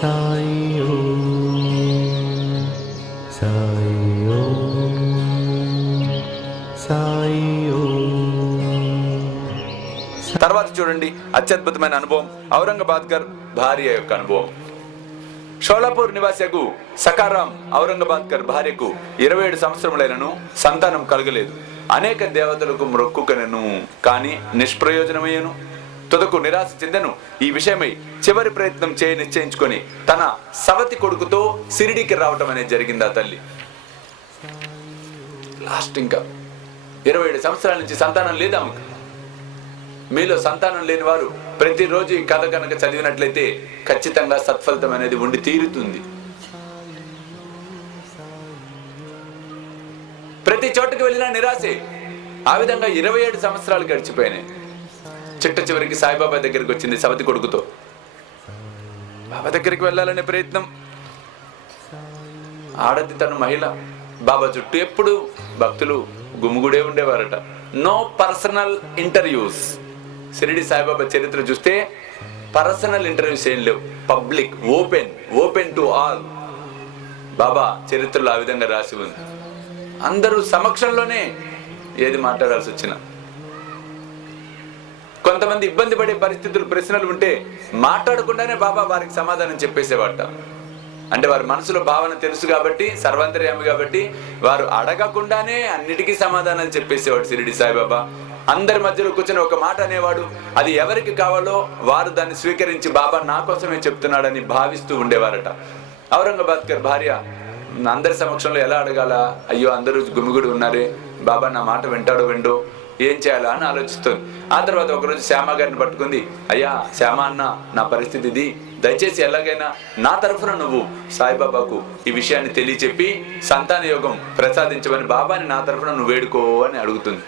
సాయి ఓం, సాయి ఓం, సాయి ఓం. తర్వాత చూడండి అత్యద్భుతమైన అనుభవం ఔరంగాబాద్కర్ భార్య యొక్క అనుభవం. షోలాపూర్ నివాసికు సకారాం ఔరంగాబాద్కర్ భార్యకు 27 సంవత్సరములైనను సంతానం కలగలేదు. అనేక దేవతలకు మొక్కుకొనెను, కానీ నిష్ప్రయోజనమయ్యను. తుదకు నిరాశ చెందెను. ఈ విషయమై చివరి ప్రయత్నం నిశ్చయించుకొని తన సవతి కొడుకుతో సిరిడికి రావటం అనేది జరిగింది. ఆ తల్లి లాస్ట్ ఇంకా 27 సంవత్సరాల నుంచి సంతానం లేదు ఆమెకు. మీలో సంతానం లేని వారు ప్రతిరోజు ఈ కథ కనుక చదివినట్లయితే ఖచ్చితంగా సత్ఫలితం అనేది ఉండి తీరుతుంది. ప్రతి చోటుకు వెళ్ళినా నిరాశే. ఆ విధంగా 27 సంవత్సరాలు గడిచిపోయినాయి. చిట్ట చివరికి సాయిబాబా దగ్గరికి వచ్చింది సవతి కొడుకుతో. బాబా దగ్గరికి వెళ్ళాలనే ప్రయత్నం. ఆడది తన మహిళ. బాబా చుట్టూ ఎప్పుడు భక్తులు గుమిగుడే ఉండేవారట. No personal interviews. Shirdi Saibaba చరిత్ర చూస్తే పర్సనల్ ఇంటర్వ్యూస్ ఏం లేవు. Public, open to all. Baba చరిత్రలో ఆ విధంగా రాసి ఉంది. అందరూ సమక్షంలోనే ఏది మాట్లాడాల్సి వచ్చినా. కొంతమంది ఇబ్బంది పడే పరిస్థితులు, ప్రశ్నలు ఉంటే మాట్లాడకుండానే బాబా వారికి సమాధానం చెప్పేసేవాట. అంటే వారి మనసులో భావన తెలుసు కాబట్టి, సర్వాంతర్యామి కాబట్టి వారు అడగకుండానే అన్నిటికీ సమాధానాలు చెప్పేసేవాడు షిరిడి సాయిబాబా. అందరి మధ్యలో కూర్చొని ఒక మాట అనేవాడు. అది ఎవరికి కావాలో వారు దాన్ని స్వీకరించి బాబా నా కోసమే చెప్తున్నాడని భావిస్తూ ఉండేవారట. ఔరంగాబాద్కర్ భార్య అందరి సమక్షంలో ఎలా అడగాల? అయ్యో అందరూ గుమిగుడు ఉన్నారే, బాబా నా మాట వింటాడో విండో, ఏం చేయాలా అని ఆలోచిస్తుంది. ఆ తర్వాత ఒకరోజు శ్యామ గారిని పట్టుకుంది. అయ్యా శ్యామ అన్న, నా పరిస్థితి ఇది, దయచేసి ఎలాగైనా నా తరఫున నువ్వు సాయిబాబాకు ఈ విషయాన్ని తెలియచెప్పి సంతాన యోగం ప్రసాదించమని బాబాని నా తరఫున నువ్వు వేడుకో అని అడుగుతుంది.